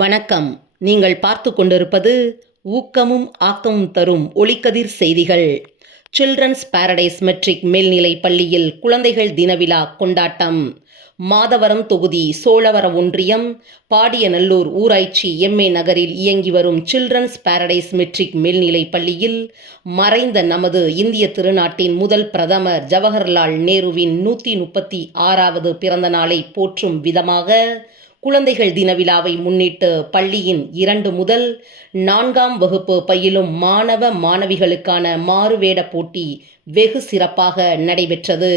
வணக்கம். நீங்கள் பார்த்து கொண்டிருப்பது ஊக்கமும் ஆக்கமும் தரும் ஒளிக்கதிர் செய்திகள். சில்ட்ரன்ஸ் பாரடைஸ் மெட்ரிக் மேல்நிலைப் பள்ளியில் குழந்தைகள் தின விழா கொண்டாட்டம். மாதவரம் தொகுதி சோழவரம் ஒன்றியம் பாடியநல்லூர் ஊராட்சி எம்ஏ நகரில் இயங்கி வரும் சில்ட்ரன்ஸ் பாரடைஸ் மெட்ரிக் மேல்நிலைப் பள்ளியில் மறைந்த நமது இந்திய திருநாட்டின் முதல் பிரதமர் ஜவஹர்லால் நேருவின் 136வது பிறந்த நாளை போற்றும் விதமாக குழந்தைகள் தின விழாவை முன்னிட்டு பள்ளியின் 2 முதல் 4ஆம் வகுப்பு பயிலும் மாணவ மாணவிகளுக்கான மாறுவேட போட்டி வெகு சிறப்பாக நடைபெற்றது.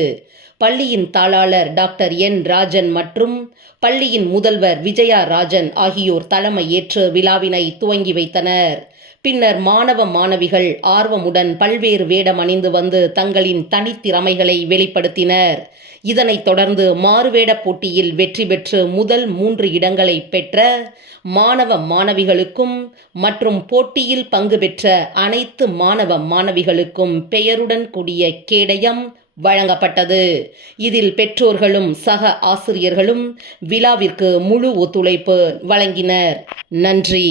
பள்ளியின் தாளாளர் டாக்டர் என் ராஜன் மற்றும் பள்ளியின் முதல்வர் விஜயா ராஜன் ஆகியோர் தலைமை ஏற்று விழாவினை துவங்கி வைத்தனர். பின்னர் மாணவ மாணவிகள் ஆர்வமுடன் பல்வேறு வேடம் அணிந்து வந்து தங்களின் தனித்திறமைகளை வெளிப்படுத்தினர். இதனைத் தொடர்ந்து மாறுவேட போட்டியில் வெற்றி பெற்று முதல் 3 இடங்களை பெற்ற மாணவ மாணவிகளுக்கும் மற்றும் போட்டியில் பங்கு பெற்ற அனைத்து மாணவ மாணவிகளுக்கும் பெயருடன் கூடிய கேடயம் வழங்கப்பட்டது. இதில் பெற்றோர்களும் சக ஆசிரியர்களும் விழாவிற்கு முழு ஒத்துழைப்பு வழங்கினர். நன்றி.